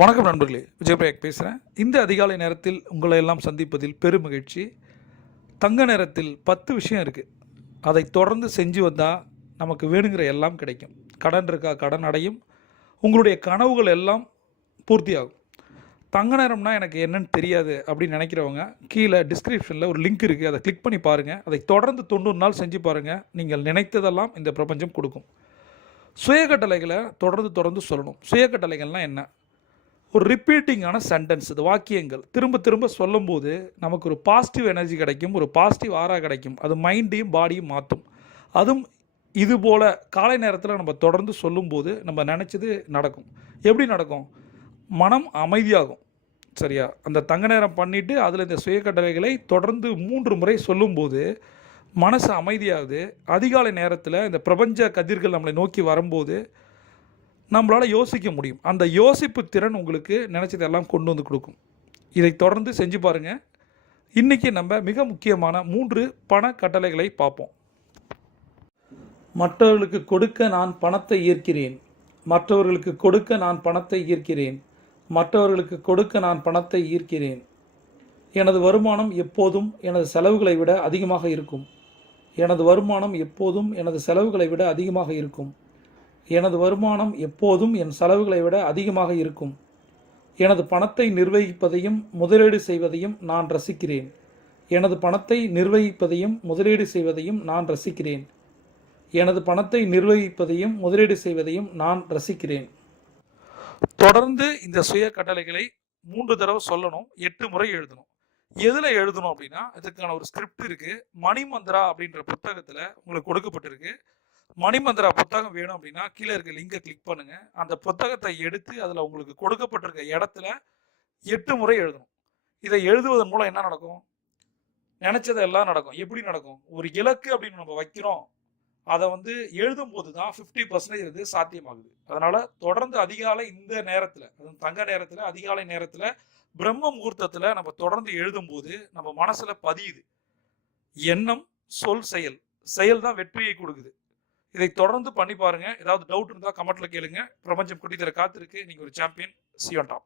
வணக்கம் நண்பர்களே, விஜயபிரயாக் பேசுகிறேன். இந்த அதிகாலை நேரத்தில் உங்களை எல்லாம் சந்திப்பதில் பெரும் மகிழ்ச்சி. தங்க நேரத்தில் 10 விஷயம் இருக்குது. அதை தொடர்ந்து செஞ்சு வந்தால் நமக்கு வேணுங்கிற எல்லாம் கிடைக்கும். கடன் இருக்கா, கடன் அடையும். உங்களுடைய கனவுகள் எல்லாம் பூர்த்தியாகும். தங்க நேரம்னா எனக்கு என்னன்னு தெரியாது அப்படின்னு நினைக்கிறவங்க, கீழே டிஸ்கிரிப்ஷனில் ஒரு லிங்க் இருக்குது, அதை கிளிக் பண்ணி பாருங்கள். அதை தொடர்ந்து 90 நாள் செஞ்சு பாருங்கள். நீங்கள் நினைத்ததெல்லாம் இந்த பிரபஞ்சம் கொடுக்கும். சுயக்கட்டளைகளை தொடர்ந்து சொல்லணும். சுயக்கட்டளைகள்னால் என்ன? ஒரு ரிப்பீட்டிங்கான சென்டென்ஸ், இது வாக்கியங்கள் திரும்ப திரும்ப சொல்லும்போது நமக்கு ஒரு பாசிட்டிவ் எனர்ஜி கிடைக்கும், ஒரு பாசிட்டிவ் ஆரா கிடைக்கும். அது மைண்டையும் பாடியும் மாற்றும். அதுவும் இதுபோல் காலை நேரத்தில் நம்ம தொடர்ந்து சொல்லும்போது நம்ம நினச்சது நடக்கும். எப்படி நடக்கும்? மனம் அமைதியாகும். சரியா? அந்த தங்க நேரம் பண்ணிவிட்டு அதில் இந்த சுயக்கட்டளைகளை தொடர்ந்து 3 முறை சொல்லும்போது மனசு அமைதியாகுது. அதிகாலை நேரத்தில் இந்த பிரபஞ்ச கதிர்கள் நம்மளை நோக்கி வரும்போது நம்மளால் யோசிக்க முடியும். அந்த யோசிப்பு திறன் உங்களுக்கு நினச்சதெல்லாம் கொண்டு வந்து கொடுக்கும். இதை தொடர்ந்து செஞ்சு பாருங்கள். இன்றைக்கி நம்ம மிக முக்கியமான 3 பண கட்டளைகளை பார்ப்போம். மற்றவர்களுக்கு கொடுக்க நான் பணத்தை ஈர்க்கிறேன். மற்றவர்களுக்கு கொடுக்க நான் பணத்தை ஈர்க்கிறேன். மற்றவர்களுக்கு கொடுக்க நான் பணத்தை ஈர்க்கிறேன். எனது வருமானம் எப்போதும் எனது செலவுகளை விட அதிகமாக இருக்கும். எனது வருமானம் எப்போதும் எனது செலவுகளை விட அதிகமாக இருக்கும். எனது வருமானம் எப்போதும் என் செலவுகளை விட அதிகமாக இருக்கும். எனது பணத்தை நிர்வகிப்பதையும் முதலீடு செய்வதையும் நான் ரசிக்கிறேன். எனது பணத்தை நிர்வகிப்பதையும் முதலீடு செய்வதையும் நான் ரசிக்கிறேன். எனது பணத்தை நிர்வகிப்பதையும் முதலீடு செய்வதையும் நான் ரசிக்கிறேன். தொடர்ந்து இந்த சுய கட்டளைகளை 3 தடவை சொல்லணும். 8 முறை எழுதணும். எதில் எழுதணும் அப்படின்னா, இதுக்கான ஒரு ஸ்கிரிப்ட் இருக்குது. மணிமந்திரா அப்படின்ற புத்தகத்தில் உங்களுக்கு கொடுக்கப்பட்டிருக்கு. மணிமந்திரா புத்தகம் வேணும் அப்படின்னா கீழே இருக்க லிங்கை கிளிக் பண்ணுங்கள். அந்த புத்தகத்தை எடுத்து அதில் உங்களுக்கு கொடுக்கப்பட்டிருக்க இடத்துல 8 முறை எழுதணும். இதை எழுதுவதன் மூலம் என்ன நடக்கும்? நினைச்சது எல்லாம் நடக்கும். எப்படி நடக்கும்? ஒரு இலக்கு அப்படின்னு நம்ம வைக்கிறோம், அதை எழுதும்போது தான் 50% இது சாத்தியமாகுது. அதனால தொடர்ந்து அதிகாலை இந்த நேரத்தில், அதுவும் தங்க நேரத்தில், அதிகாலை நேரத்தில், பிரம்ம முகூர்த்தத்தில் நம்ம தொடர்ந்து எழுதும்போது நம்ம மனசுல பதியுது. எண்ணம், சொல், செயல் தான் வெற்றியை கொடுக்குது. இதை தொடர்ந்து பண்ணி பாருங்க. ஏதாவது டவுட் இருந்தால் கமெண்ட்ல கேளுங்க. பிரபஞ்சம் குட்டித்தர காத்திருக்கு. நீங்க ஒரு champion. See you on top.